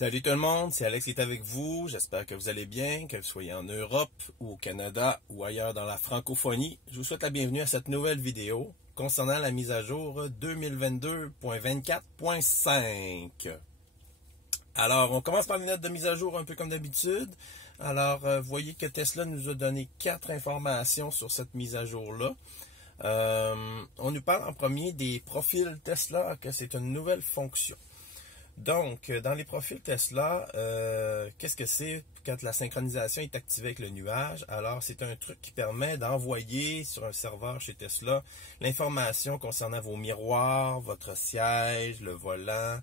Salut tout le monde, c'est Alex qui est avec vous. J'espère que vous allez bien, que vous soyez en Europe ou au Canada ou ailleurs dans la francophonie. Je vous souhaite la bienvenue à cette nouvelle vidéo concernant la mise à jour 2022.24.5. Alors, on commence par les notes de mise à jour un peu comme d'habitude. Alors, vous voyez que Tesla nous a donné 4 informations sur cette mise à jour-là. On nous parle en premier des profils Tesla, que c'est une nouvelle fonction. Donc, dans les profils Tesla, qu'est-ce que c'est quand la synchronisation est activée avec le nuage? Alors, c'est un truc qui permet d'envoyer sur un serveur chez Tesla l'information concernant vos miroirs, votre siège, le volant,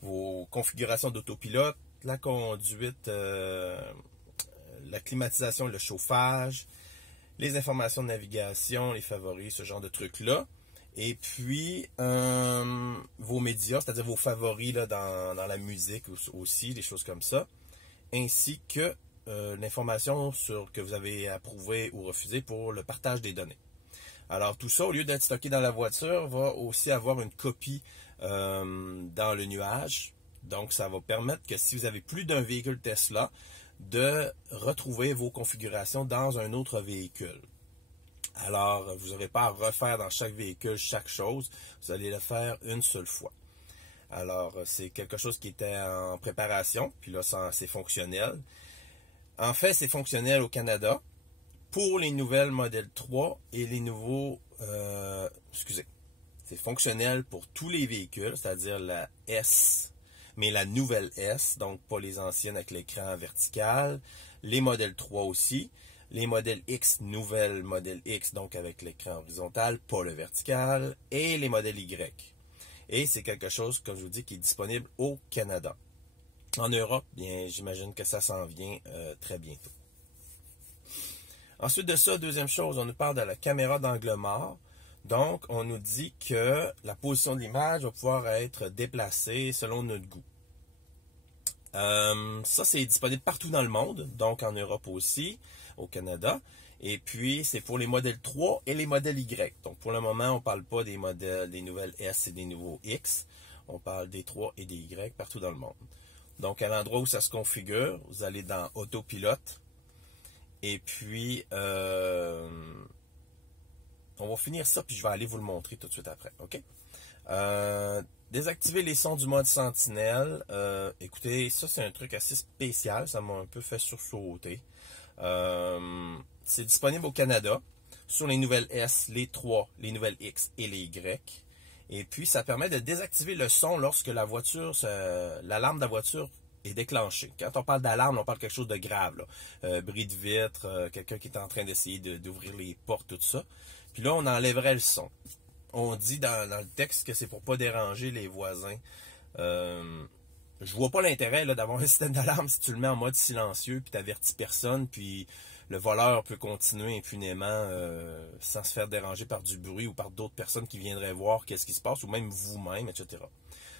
vos configurations d'autopilote, la conduite, la climatisation, le chauffage, les informations de navigation, les favoris, ce genre de trucs-là. Et puis, vos médias, c'est-à-dire vos favoris là, dans la musique aussi, des choses comme ça. Ainsi que l'information sur que vous avez approuvé ou refusé pour le partage des données. Alors, tout ça, au lieu d'être stocké dans la voiture, va aussi avoir une copie dans le nuage. Donc, ça va permettre que si vous avez plus d'un véhicule Tesla, de retrouver vos configurations dans un autre véhicule. Alors, vous n'aurez pas à refaire dans chaque véhicule chaque chose, vous allez le faire une seule fois. Alors, c'est quelque chose qui était en préparation, puis là, c'est fonctionnel. En fait, c'est fonctionnel au Canada pour les nouvelles modèles 3 et les nouveaux... c'est fonctionnel pour tous les véhicules, c'est-à-dire la S, mais la nouvelle S, donc pas les anciennes avec l'écran vertical, les modèles 3 aussi. Les modèles X, nouvelles modèles X, donc avec l'écran horizontal, pas le vertical, et les modèles Y. Et c'est quelque chose, comme je vous dis, qui est disponible au Canada. En Europe, bien, j'imagine que ça s'en vient très bientôt. Ensuite de ça, deuxième chose, on nous parle de la caméra d'angle mort. Donc, on nous dit que la position de l'image va pouvoir être déplacée selon notre goût. Ça, c'est disponible partout dans le monde, donc en Europe aussi, au Canada. Et puis, c'est pour les modèles 3 et les modèles Y. Donc, pour le moment, on ne parle pas des modèles, des nouvelles S et des nouveaux X. On parle des 3 et des Y partout dans le monde. Donc, à l'endroit où ça se configure, vous allez dans Autopilote. Et puis, on va finir ça, puis je vais aller vous le montrer tout de suite après. OK? Désactiver les sons du mode sentinelle. Écoutez, ça c'est un truc assez spécial. Ça m'a un peu fait sursauter. C'est disponible au Canada sur les nouvelles S, les 3, les nouvelles X et les Y. Et puis ça permet de désactiver le son lorsque la voiture, l'alarme de la voiture est déclenchée. Quand on parle d'alarme, on parle de quelque chose de grave. Bris de vitre, quelqu'un qui est en train d'essayer d'ouvrir les portes, tout ça. Puis là, on enlèverait le son. On dit dans le texte que c'est pour pas déranger les voisins. Je vois pas l'intérêt d'avoir un système d'alarme si tu le mets en mode silencieux puis t'avertis personne, puis le voleur peut continuer impunément sans se faire déranger par du bruit ou par d'autres personnes qui viendraient voir qu'est-ce qui se passe, ou même vous-même, etc.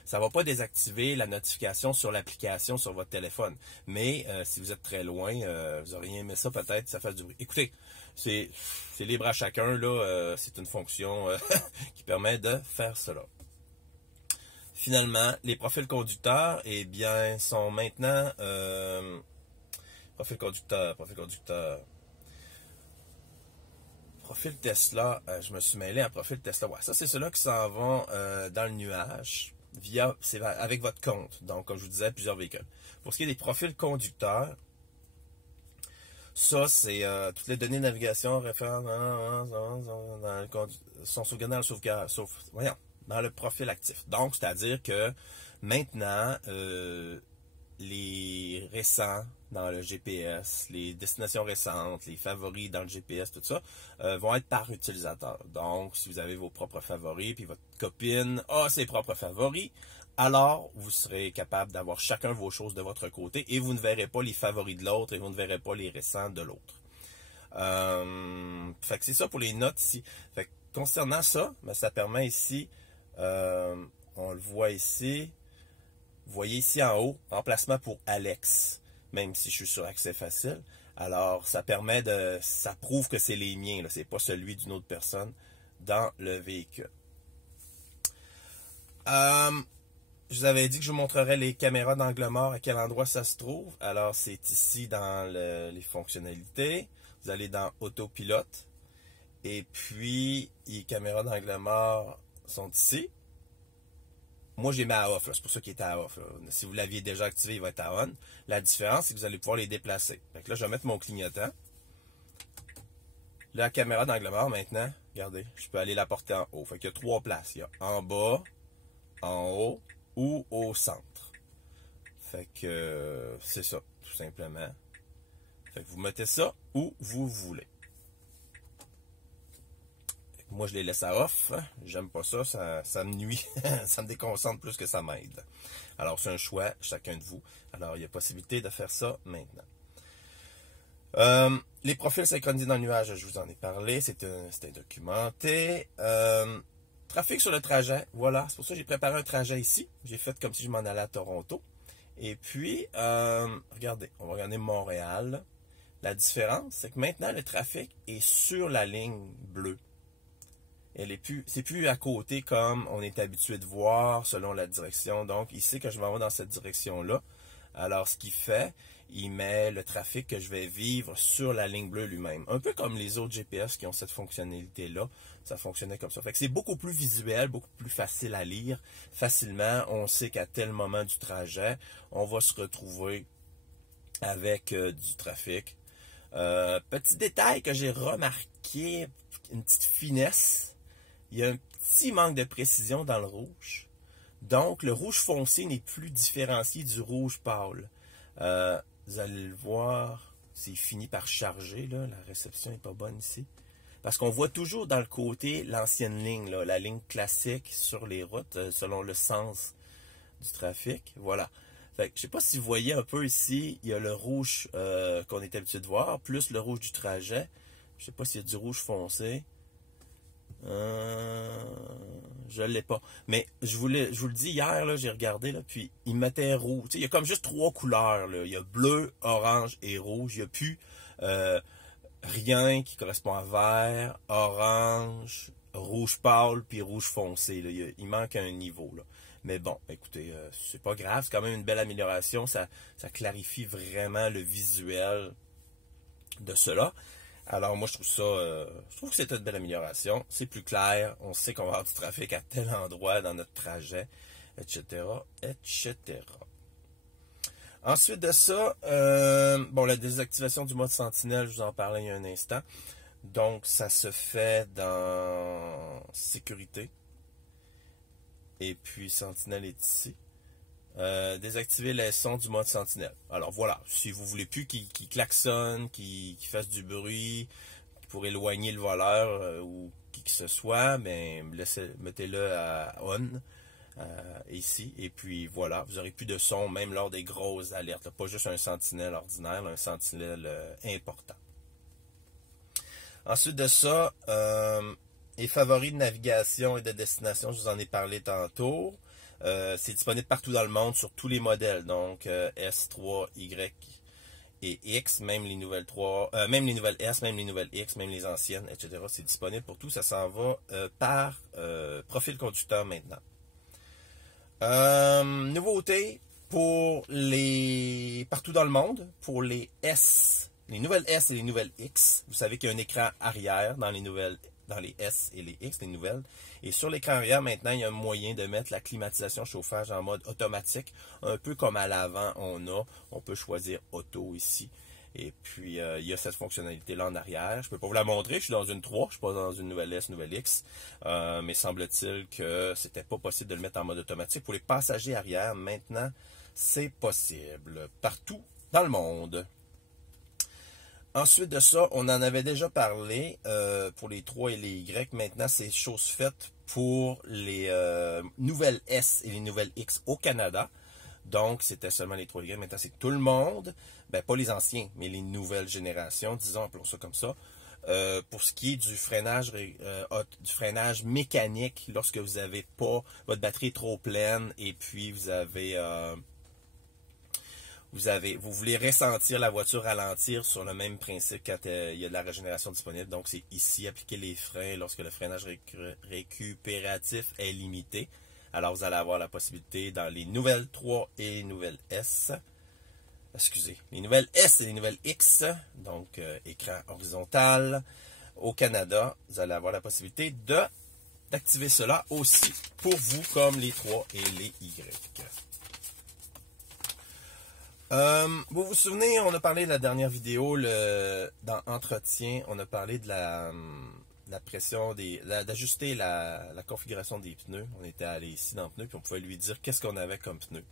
Ça ne va pas désactiver la notification sur l'application sur votre téléphone. Mais si vous êtes très loin, vous auriez aimé ça peut-être, ça fait du bruit. Écoutez, c'est libre à chacun, là. C'est une fonction qui permet de faire cela. Finalement, les profils conducteurs, eh bien, sont maintenant... profil conducteur. Profil Tesla, je me suis mêlé à profil Tesla. Ouais, ça, c'est ceux-là qui s'en vont dans le nuage. C'est avec votre compte. Donc, comme je vous disais, plusieurs véhicules. Pour ce qui est des profils conducteurs, ça, c'est toutes les données de navigation référentes sont sauvegardées dans le sauvegarde, dans le profil actif. Donc, c'est-à-dire que maintenant, les récents dans le GPS, les destinations récentes, les favoris dans le GPS, tout ça, vont être par utilisateur. Donc, si vous avez vos propres favoris, puis votre copine a ses propres favoris, alors vous serez capable d'avoir chacun vos choses de votre côté et vous ne verrez pas les favoris de l'autre et vous ne verrez pas les récents de l'autre. Fait que c'est ça pour les notes ici. Fait que concernant ça, ben, ça permet ici, on le voit ici, vous voyez ici en haut, emplacement pour Alex, même si je suis sur accès facile. Alors, ça prouve que c'est les miens, c'est pas celui d'une autre personne dans le véhicule. je vous avais dit que je vous montrerais les caméras d'angle mort, à quel endroit ça se trouve. Alors, c'est ici dans les fonctionnalités. Vous allez dans Autopilote. Et puis, les caméras d'angle mort sont ici. Moi, je les mets à off. C'est pour ça qu'il est à off. Là. Si vous l'aviez déjà activé, il va être à on. La différence, c'est que vous allez pouvoir les déplacer. Fait que là, je vais mettre mon clignotant. La caméra d'angle mort, maintenant, regardez, je peux aller la porter en haut. Fait qu'il y a 3 places. Il y a en bas, en haut ou au centre. Fait que c'est ça, tout simplement. Fait que vous mettez ça où vous voulez. Moi, je les laisse à off. J'aime pas ça, ça me nuit. Ça me déconcentre plus que ça m'aide. Alors, c'est un choix, chacun de vous. Alors, il y a possibilité de faire ça maintenant. Les profils synchronisés dans le nuage, je vous en ai parlé. C'était documenté. Trafic sur le trajet. Voilà, c'est pour ça que j'ai préparé un trajet ici. J'ai fait comme si je m'en allais à Toronto. Et puis, regardez, on va regarder Montréal. La différence, c'est que maintenant, le trafic est sur la ligne bleue. C'est plus à côté comme on est habitué de voir selon la direction. Donc, il sait que je m'en vais dans cette direction-là. Alors, ce qu'il fait, il met le trafic que je vais vivre sur la ligne bleue lui-même. Un peu comme les autres GPS qui ont cette fonctionnalité-là. Ça fonctionnait comme ça. Fait que c'est beaucoup plus visuel, beaucoup plus facile à lire. Facilement, on sait qu'à tel moment du trajet, on va se retrouver avec du trafic. Petit détail que j'ai remarqué, une petite finesse. Il y a un petit manque de précision dans le rouge. Donc, le rouge foncé n'est plus différencié du rouge pâle. Vous allez le voir, c'est fini par charger. Là. La réception n'est pas bonne ici. Parce qu'on voit toujours dans le côté l'ancienne ligne, là, la ligne classique sur les routes, selon le sens du trafic. Voilà. Fait que, je ne sais pas si vous voyez un peu ici, il y a le rouge qu'on est habitué de voir, plus le rouge du trajet. Je ne sais pas s'il y a du rouge foncé. Je ne l'ai pas. Mais je vous le dis hier, j'ai regardé, là, puis il mettait rouge. Il y a comme juste 3 couleurs. Là. Il y a bleu, orange et rouge. Il n'y a plus rien qui correspond à vert, orange, rouge pâle, puis rouge foncé. Là. Il manque un niveau. Là. Mais bon, écoutez, c'est pas grave. C'est quand même une belle amélioration. Ça clarifie vraiment le visuel de cela. Alors moi je trouve que c'est une belle amélioration, c'est plus clair, on sait qu'on va avoir du trafic à tel endroit dans notre trajet, etc., etc. Ensuite de ça, la désactivation du mode sentinelle, je vous en parlais il y a un instant, donc ça se fait dans sécurité, et puis sentinelle est ici. Désactiver les sons du mode sentinelle. Alors voilà, si vous voulez plus qu'il klaxonne, qu'il fasse du bruit, pour éloigner le voleur ou qui que ce soit, ben mettez-le à on ici, et puis voilà, vous n'aurez plus de son même lors des grosses alertes. Là. Pas juste un sentinelle ordinaire, là, un sentinelle important. Ensuite de ça, les favoris de navigation et de destination, je vous en ai parlé tantôt. C'est disponible partout dans le monde sur tous les modèles, donc S3, Y et X, même les nouvelles 3, même les nouvelles S, même les nouvelles X, même les anciennes, etc. C'est disponible pour tout, ça s'en va par profil conducteur maintenant. Nouveauté pour partout dans le monde, pour les S, les nouvelles S et les nouvelles X. Vous savez qu'il y a un écran arrière dans les S et les X, les nouvelles. Et sur l'écran arrière, maintenant, il y a un moyen de mettre la climatisation chauffage en mode automatique. Un peu comme à l'avant, on peut choisir auto ici. Et puis, il y a cette fonctionnalité-là en arrière. Je ne peux pas vous la montrer, je suis dans une 3, je ne suis pas dans une nouvelle S, nouvelle X. Mais semble-t-il que c'était pas possible de le mettre en mode automatique. Pour les passagers arrière, maintenant, c'est possible. Partout dans le monde. Ensuite de ça, on en avait déjà parlé pour les 3 et les Y. Maintenant, c'est chose faite pour les nouvelles S et les nouvelles X au Canada. Donc, c'était seulement les 3 et les Y. Maintenant, c'est tout le monde. Ben, pas les anciens, mais les nouvelles générations, disons, appelons ça comme ça. Pour ce qui est du freinage mécanique, lorsque vous n'avez pas votre batterie trop pleine et puis vous voulez ressentir la voiture ralentir sur le même principe quand il y a de la régénération disponible. Donc, c'est ici, appliquer les freins lorsque le freinage récupératif est limité. Alors, vous allez avoir la possibilité dans les nouvelles 3 et les nouvelles S, excusez, les nouvelles S et les nouvelles X, donc écran horizontal, au Canada, vous allez avoir la possibilité d'activer cela aussi pour vous, comme les 3 et les Y. Vous vous souvenez, on a parlé de la dernière vidéo, dans Entretien, on a parlé de la pression, d'ajuster la configuration des pneus. On était allé ici dans le pneu, puis on pouvait lui dire qu'est-ce qu'on avait comme pneu.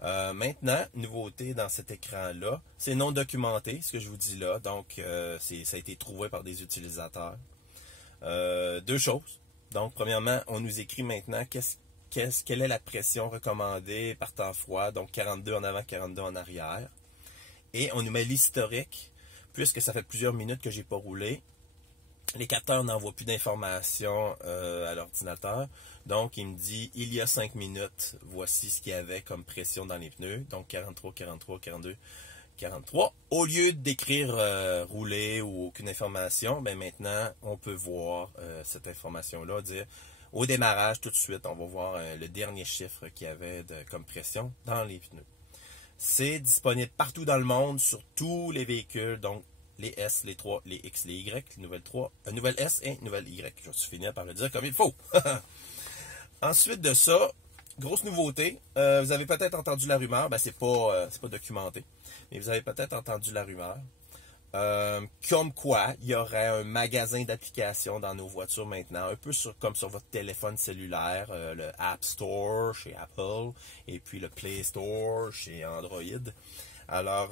Maintenant, nouveauté dans cet écran-là, c'est non documenté, ce que je vous dis là, donc ça a été trouvé par des utilisateurs. Deux choses. Donc, premièrement, on nous écrit maintenant quelle est la pression recommandée par temps froid, donc 42 en avant, 42 en arrière. Et on nous met l'historique, puisque ça fait plusieurs minutes que je n'ai pas roulé. Les capteurs n'envoient plus d'informations à l'ordinateur. Donc, il me dit, il y a 5 minutes, voici ce qu'il y avait comme pression dans les pneus. Donc, 43, 43, 42, 43. Au lieu d'écrire rouler ou aucune information, ben maintenant, on peut voir cette information-là, dire au démarrage, tout de suite, on va voir le dernier chiffre qu'il y avait comme pression dans les pneus. C'est disponible partout dans le monde, sur tous les véhicules, donc les S, les 3, les X, les Y, les nouvelles S et nouvelles Y. Je vais finir par le dire comme il faut. Ensuite de ça, grosse nouveauté, vous avez peut-être entendu la rumeur, ben c'est pas documenté, mais vous avez peut-être entendu la rumeur, comme quoi il y aurait un magasin d'applications dans nos voitures maintenant, un peu comme sur votre téléphone cellulaire, le App Store chez Apple et puis le Play Store chez Android. Alors,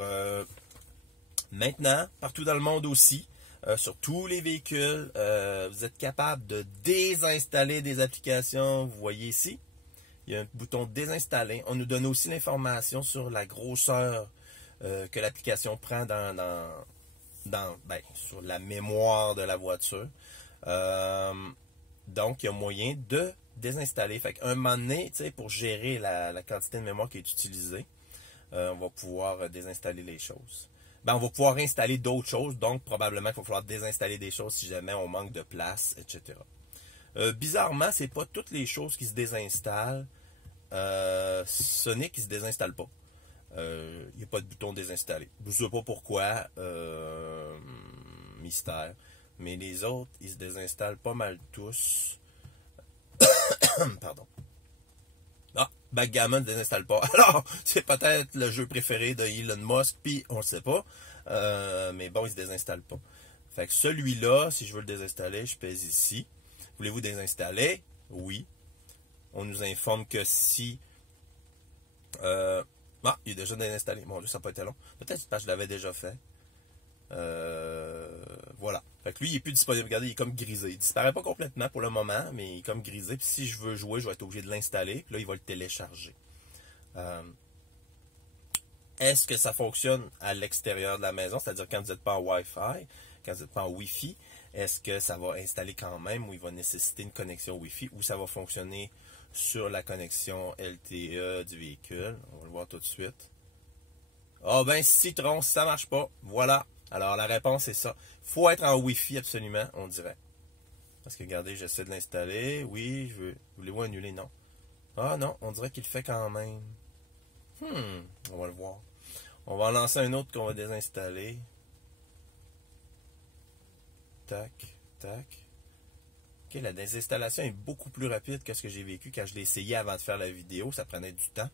maintenant, partout dans le monde aussi, sur tous les véhicules, vous êtes capable de désinstaller des applications. Vous voyez ici, il y a un bouton désinstaller. On nous donne aussi l'information sur la grosseur que l'application prend sur la mémoire de la voiture. Donc, il y a moyen de désinstaller. Fait qu'un moment donné, pour gérer la quantité de mémoire qui est utilisée, on va pouvoir désinstaller les choses. On va pouvoir installer d'autres choses, donc probablement qu'il va falloir désinstaller des choses si jamais on manque de place, etc. Bizarrement, c'est pas toutes les choses qui se désinstallent. Sonic, il se désinstalle pas. Il n'y a pas de bouton désinstaller. Je ne sais pas pourquoi. Mystère. Mais les autres, ils se désinstallent pas mal tous. Pardon. Ah, Backgammon ne désinstalle pas. Alors, c'est peut-être le jeu préféré de Elon Musk, puis on ne le sait pas. Mais bon, il ne se désinstalle pas. Fait que celui-là, si je veux le désinstaller, je pèse ici. Voulez-vous désinstaller? Oui. On nous informe que si... il est déjà désinstallé. Bon, lui, ça n'a pas été long. Peut-être parce que je l'avais déjà fait. Voilà. Fait que lui, il n'est plus disponible. Regardez, il est comme grisé. Il disparaît pas complètement pour le moment, mais il est comme grisé. Puis si je veux jouer, je vais être obligé de l'installer. Puis là, il va le télécharger. Est-ce que ça fonctionne à l'extérieur de la maison? C'est-à-dire quand vous n'êtes pas en Wi-Fi, quand vous n'êtes pas en Wi-Fi, est-ce que ça va installer quand même ou il va nécessiter une connexion Wi-Fi ou ça va fonctionner sur la connexion LTE du véhicule? On va le voir tout de suite. Ah ben citron, ça ne marche pas. Voilà. Alors la réponse est ça. Il faut être en Wi-Fi absolument, on dirait. Parce que regardez, j'essaie de l'installer. Oui, je veux. Voulez-vous annuler? Non. Ah non, on dirait qu'il le fait quand même. On va le voir. On va en lancer un autre qu'on va désinstaller. Tac, tac. Ok, la désinstallation est beaucoup plus rapide que ce que j'ai vécu quand je l'ai essayé avant de faire la vidéo. Ça prenait du temps.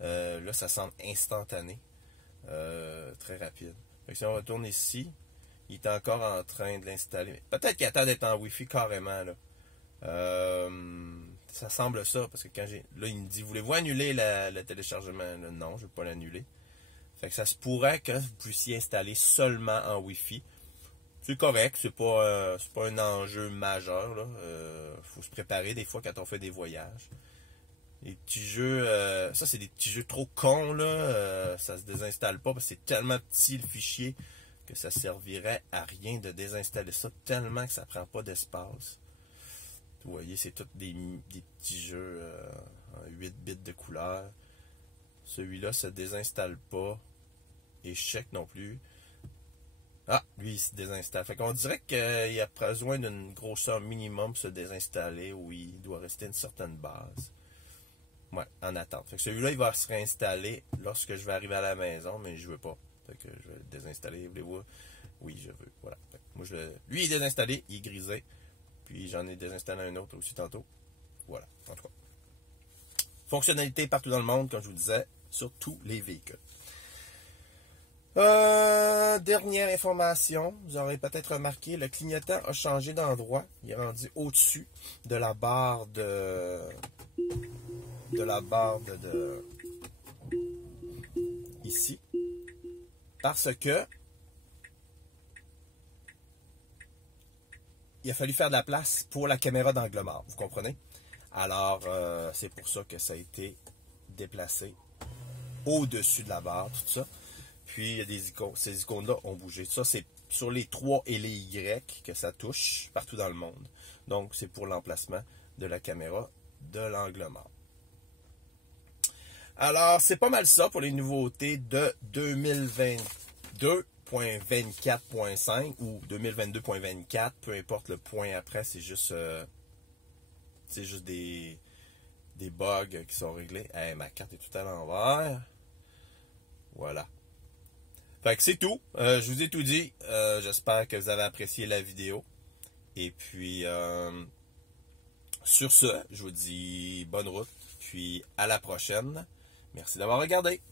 Là, ça semble instantané. Très rapide. Donc, si on retourne ici, il est encore en train de l'installer. Peut-être qu'il attend d'être en Wi-Fi carrément. Là. Ça semble ça, parce que quand j'ai. Là, il me dit, voulez-vous annuler le téléchargement? Là, non, je ne veux pas l'annuler. Fait que ça se pourrait que vous puissiez installer seulement en Wi-Fi. C'est correct, c'est pas un enjeu majeur. Faut se préparer des fois quand on fait des voyages. Les petits jeux, ça c'est des petits jeux trop cons, là. Ça se désinstalle pas parce que c'est tellement petit le fichier que ça servirait à rien de désinstaller ça tellement que ça prend pas d'espace. Vous voyez, c'est tous des petits jeux en 8 bits de couleur. Celui-là se désinstalle pas. Et check non plus. Ah, lui, il se désinstalle. Fait qu'on dirait qu'il a besoin d'une grosseur minimum pour se désinstaller ou il doit rester une certaine base. Ouais, en attente. Fait que celui-là, il va se réinstaller lorsque je vais arriver à la maison, mais je veux pas. Fait que je vais le désinstaller, voulez-vous? Oui, je veux. Voilà. Fait que moi, lui, il est désinstallé, il est grisé. Puis j'en ai désinstallé un autre aussi tantôt. Voilà, en tout cas. Fonctionnalité partout dans le monde, comme je vous disais, sur tous les véhicules. Dernière information, vous aurez peut-être remarqué, le clignotant a changé d'endroit. Il est rendu au-dessus de la barre ici. Parce que il a fallu faire de la place pour la caméra d'angle mort, vous comprenez? Alors, c'est pour ça que ça a été déplacé au-dessus de la barre, tout ça. Puis, il y a des icônes. Ces icônes-là ont bougé. Ça, c'est sur les 3 et les Y que ça touche partout dans le monde. Donc, c'est pour l'emplacement de la caméra de l'angle mort. Alors, c'est pas mal ça pour les nouveautés de 2022.24.5 ou 2022.24. Peu importe le point après, c'est juste des bugs qui sont réglés. Hey, ma carte est tout à l'envers. Voilà. Fait que c'est tout. Je vous ai tout dit. J'espère que vous avez apprécié la vidéo. Et puis, sur ce, je vous dis bonne route. Puis à la prochaine. Merci d'avoir regardé.